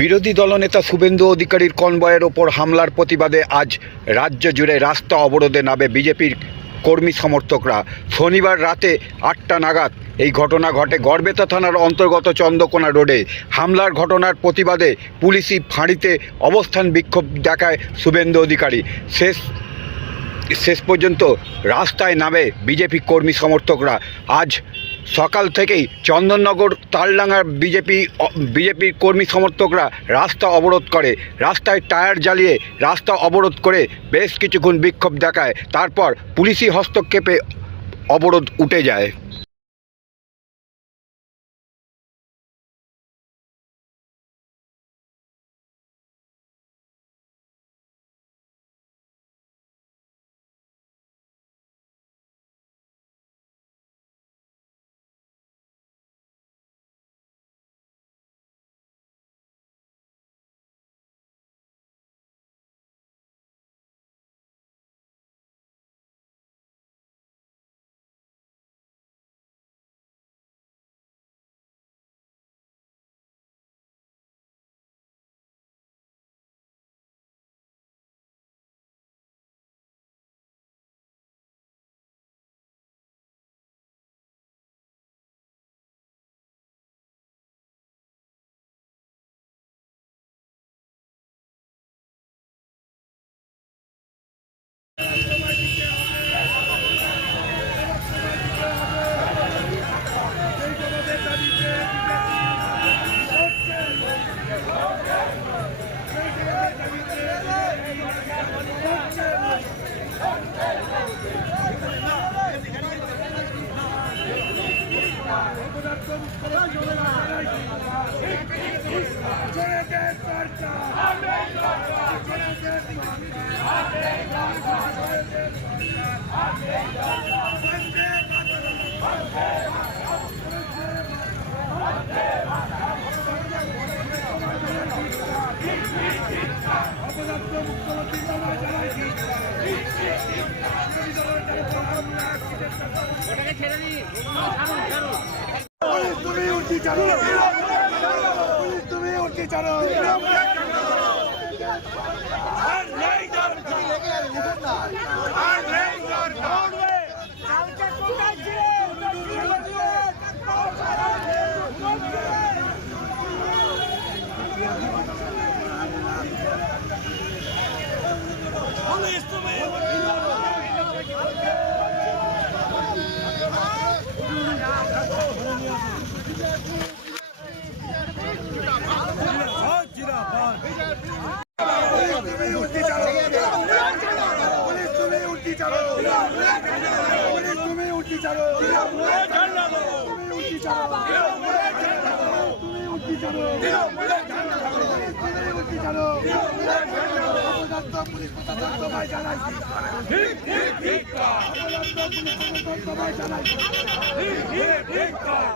বিরোধী দলনেতা শুভেন্দু অধিকারীর কনভয়ের ওপর হামলার প্রতিবাদে আজ রাজ্য জুড়ে রাস্তা অবরোধে নামে বিজেপির কর্মী সমর্থকরা। শনিবার রাতে 8টা নাগাদ এই ঘটনা ঘটে গড়বেতা থানার অন্তর্গত চন্দ্রকোনা রোডে। হামলার ঘটনার প্রতিবাদে পুলিশি ফাঁড়িতে অবস্থান বিক্ষোভ দেখায় শুভেন্দু অধিকারী। শেষ পর্যন্ত রাস্তায় নামে বিজেপি কর্মী সমর্থকরা। আজ সকাল থেকেই চন্দননগর তালডাঙ্গার বিজেপির কর্মী সমর্থকরা রাস্তা অবরোধ করে, রাস্তায় টায়ার জ্বালিয়ে রাস্তা অবরোধ করে বেশ কিছুক্ষণ বিক্ষোভ দেখায়। তারপর পুলিশি হস্তক্ষেপে অবরোধ উঠে যায়। ঠিক